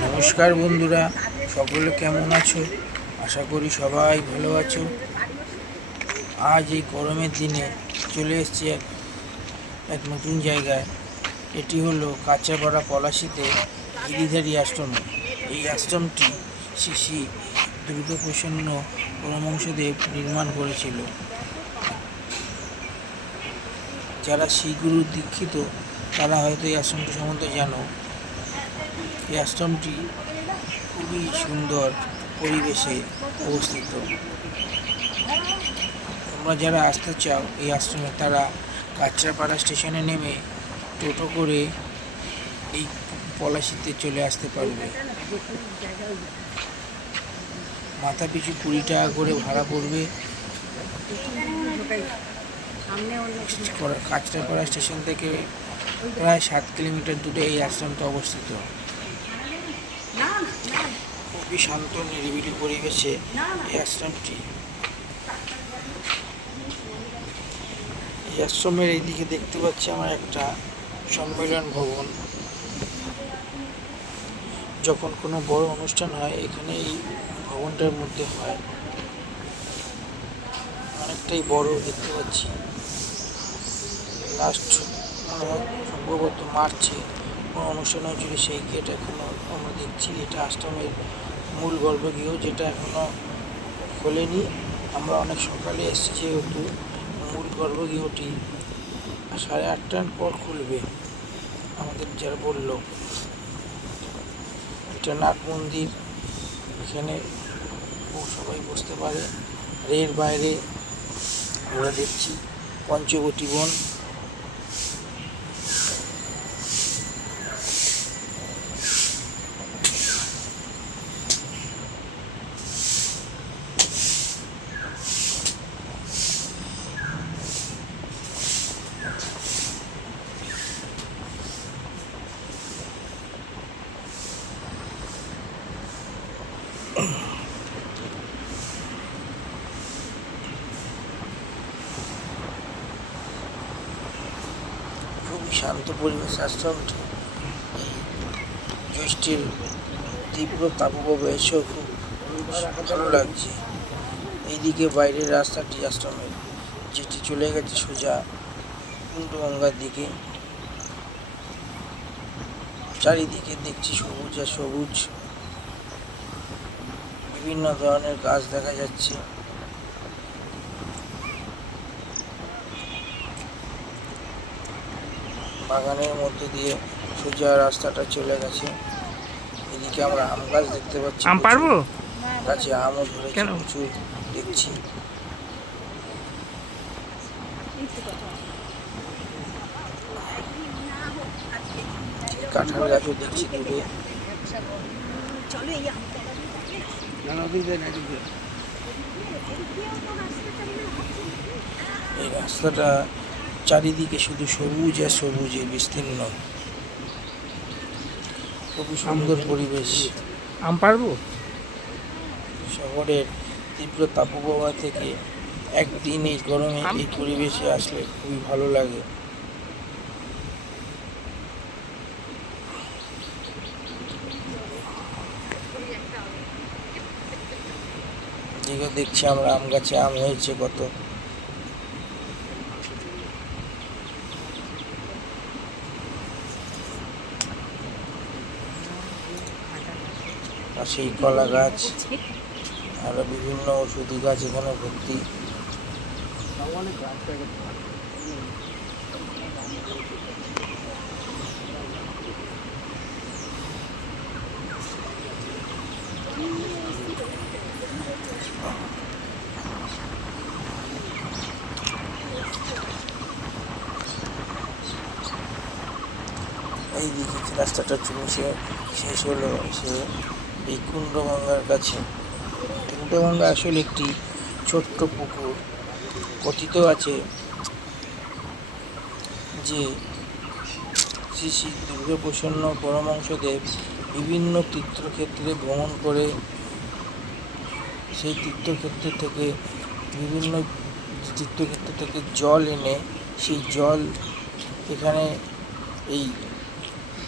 নমস্কার বন্ধুরা, সকলে কেমন আছো? আশা করি সবাই ভালো আছো। আজ এই গরমের দিনে চলে এসেছি এক নতুন জায়গায়। এটি হলো কাঁচাপাড়া পলাশীতে গিরিধারী আশ্রম। এই আশ্রমটি শ্রী শ্রী দুর্গাপ্রসন্ন পরমহংসদেব নির্মাণ করেছিল। যারা শ্রীগুরু দীক্ষিত তারা হয়তো এই আশ্রমটি সম্বন্ধে জানো। এই আশ্রমটি খুবই সুন্দর পরিবেশে অবস্থিত। তোমরা যারা আসতে চাও এই আশ্রমে তারা কাঁচরাপাড়া স্টেশনে নেমে টোটো করে এই পলাশীতে চলে আসতে পারবে। মাথা পিছু 20 টাকা করে ভাড়া পড়বে। কাঁচরাপাড়া স্টেশন থেকে প্রায় 7 কিলোমিটার দূরে এই আশ্রমটা অবস্থিত। খুবই শান্ত নিরিবিলি পরিবেশে এই আশ্রমটি। এই আশ্রমের এইদিকে দেখতে পাচ্ছি আমার একটা সম্মেলন ভবন। যখন কোনো বড় অনুষ্ঠান হয় এখানে এই ভবনটার মধ্যে হয়। অনেকটাই বড় দেখতে পাচ্ছি। লাস্ট সম্ভবত মার্চে কোনো অনুষ্ঠান হয়েছিল, সেই গেট এখনও আমরা দেখছি। এটা আশ্রমের মূল গর্ভগৃহ, যেটা এখনও খোলেনি। আমরা অনেক সকালে এসেছি যেহেতু মূল গর্ভগৃহটি 8:30টার পর খুলবে আমাদের যারা বলল। এটা নাগ মন্দির, এখানে সবাই বসতে পারে। আর এর বাইরে আমরা দেখছি পঞ্চবটী বন। খুবই শান্ত পরিবেশ আশ্রমটি। জ্যৈষ্ঠের তীব্র তাপপ্রবাহ এসেও খুব ভালো লাগছে। এইদিকে বাইরের রাস্তাটি আশ্রমের, যেটি চলে গেছে সোজা কুণ্ডগঙ্গার দিকে। চারিদিকে দেখছি সবুজ আর সবুজ, বিভিন্ন ধরনের গাছ দেখা যাচ্ছে। বাগানের মধ্যে দিয়ে সোজা রাস্তাটা চলে গেছে। এদিকে আমরা আম গাছ দেখতে পাচ্ছি। আম পারবো গাছে আমও ধরেছে প্রচুর দেখছি। কাঁঠাল গাছও দেখছি দূরে। এই রাস্তাটা চারিদিকে শুধু সবুজ আর সবুজে বিস্তীর্ণ। খুবই সুন্দর পরিবেশ। আম পারবো। শহরের তীব্র তাপপ্রবাহ থেকে একদিন এই গরমে এই পরিবেশে আসলে খুবই ভালো লাগে। যেগুলো দেখছি আমরা আম গাছে আম হয়েছে কত। আর সেই কলা গাছ, আরো বিভিন্ন ওষুধি গাছ এখানে ভর্তি। এইদিকে রাস্তাটা চলছে, শেষ হলো সে এই কুণ্ডগঙ্গার কাছে। কুণ্ডগঙ্গা আসলে একটি ছোট্ট পুকুর। কথিত আছে যে শ্রী শ্রী দুর্গাপ্রসন্ন পরমহংসদেব বিভিন্ন তীর্থক্ষেত্রে ভ্রমণ করে সেই বিভিন্ন তীর্থক্ষেত্র থেকে জল এনে সেই জল এখানে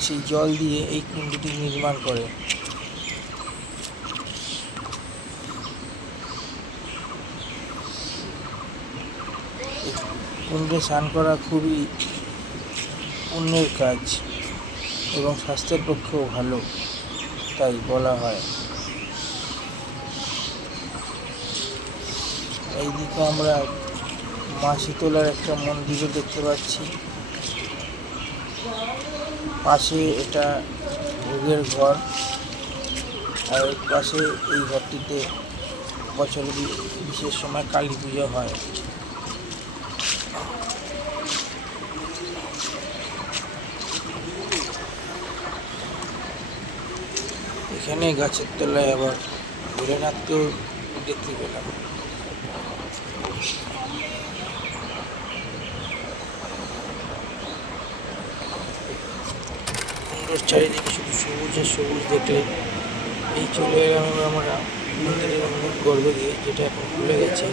সেই জল দিয়ে এই কুণ্ডটি নির্মাণ করে। কুণ্ডে স্নান করা খুবই পুণ্যের কাজ এবং স্বাস্থ্যের পক্ষেও ভালো, তাই বলা হয়। এইদিকে আমরা মা শীতলার একটা মন্দিরও দেখতে পাচ্ছি। পাশে এটা ভোগের ঘর, আর এর পাশে এই ঘরটিতে বছরে বিশেষ সময় কালী পুজো হয়। এখানে গাছের তলায় আবার ভোলেনাথকেও দেখতে পেলাম। কুণ্ডর চারিদিকে শুধু সবুজ আর সবুজ দেখলে এই চলে এলাম আমরা মন্দিরের মূল গর্ভে গিয়ে, যেটা এখন খুলে গেছে।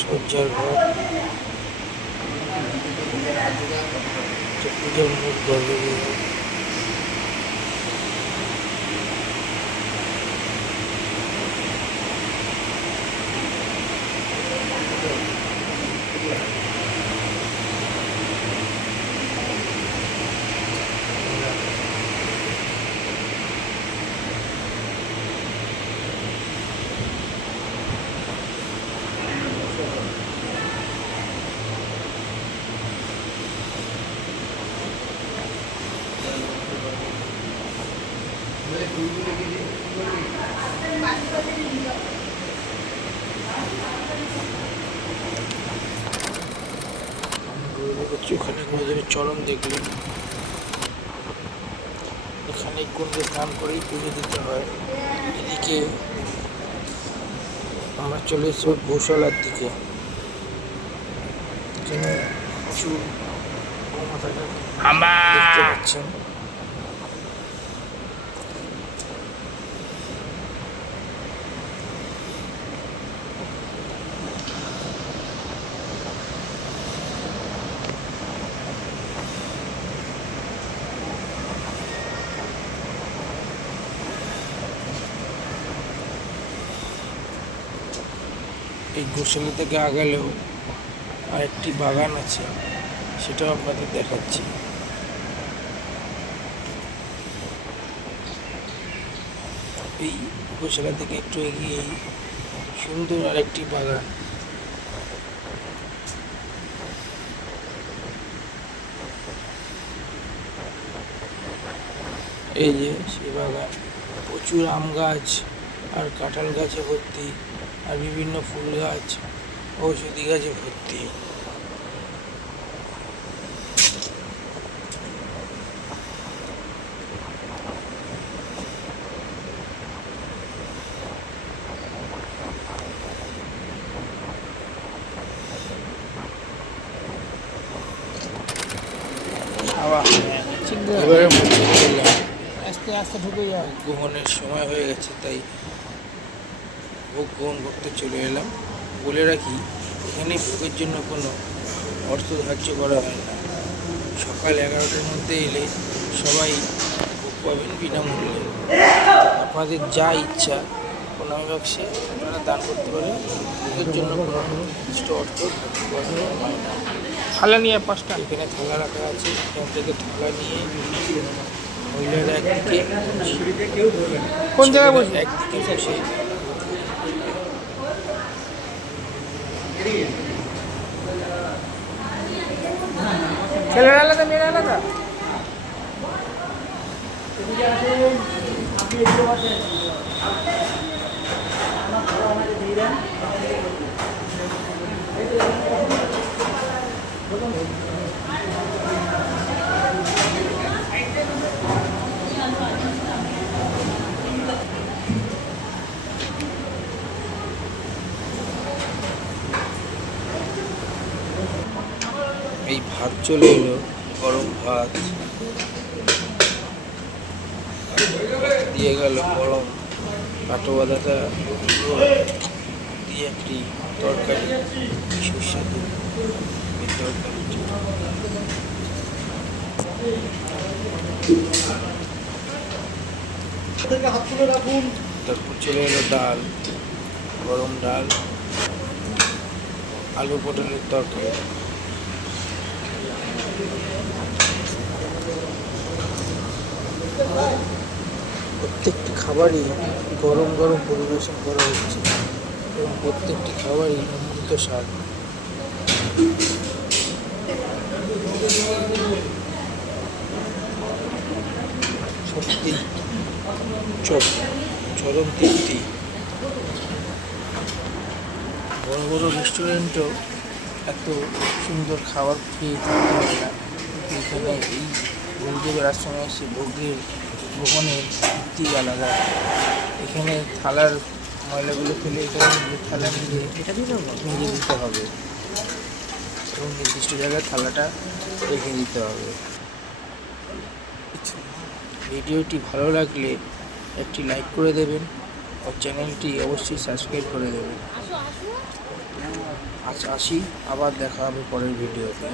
সজ্জার ঘর, পূজার মূল গর্ভে গিয়ে। ওখানে গুরুদেবের চরণ দেখলেন। এখানে কুণ্ডে স্নান করেই পুজো দিতে হয়। এদিকে আমরা চলে এসেছি গোশালার দিকে। এখানে প্রচুর দেখতে পাচ্ছেন। এই গোশালা থেকে আগালেও আরেকটি বাগান আছে, সেটাও আপনাদের দেখাচ্ছি। এই গোশালা থেকে একটু এগিয়েই সুন্দর আরেকটি বাগান। এই যে সেই বাগান, প্রচুর আম গাছ আর কাঁঠাল গাছে ভর্তি, আর বিভিন্ন ফুল গাছ, ঔষধি গাছে ভর্তি। এবারে আস্তে আস্তে ঢুকে যায়, গ্রহণের সময় হয়ে গেছে, তাই ভোগ গ্রহণ করতে চলে এলাম। বলে রাখি, এখানে ভোগের জন্য কোনো অর্থ ধার্য করা হয় না। সকাল 11টার মধ্যে এলে সবাই ভোগ পাবেন বিনামূল্যে। আপনাদের যা ইচ্ছা প্রণাম বাক্সে আপনারা দান করতে পারেন। ভোগের জন্য কোনো নির্দিষ্ট অর্থ ধার্য করা হয় না। থালা নিয়ে 5টা এখানে থালা রাখা আছে, এখান থেকে থালা নিয়ে মহিলারা একদিকে, কোন জায়গায় বসে একদিকে বসে ছেলেরা আলাদা মেয়েরা আলাদা। এই ভাত চলে এলো, গরম ভাত দিয়ে গেল, গরম কাটো বাদাটা দিয়ে একটি তরকারি, সুস্বাদু এই তরকারিটি। হাত তুলে রাখুন। তারপর চলে এলো ডাল, গরম ডাল, আলু পটলের তরকারি। প্রত্যেকটি খাবারই গরম গরম পরিবেশন করা হচ্ছে এবং প্রত্যেকটি খাবারই অমৃত স্বাদ। সত্যি চরম তৃপ্তি। বড় বড় রেস্টুরেন্টেও এত সুন্দর খাবার খেয়ে থাকতে হয় না, কিন্তু এখানে এই গুরুদেবের আশ্রমে এসে ভোগনের তৃপ্তি আলাদা। এখানে থালার ময়লাগুলো ফেলে এখানে নিজের থালা নিজে দিতে হবে এবং নির্দিষ্ট জায়গায় থালাটা রেখে দিতে হবে। ভিডিওটি ভালো লাগলে একটি লাইক করে দেবেন ও চ্যানেলটি অবশ্যই সাবস্ক্রাইব করে দেবেন। আজ আসি, আবার দেখা হবে পরের ভিডিওতে।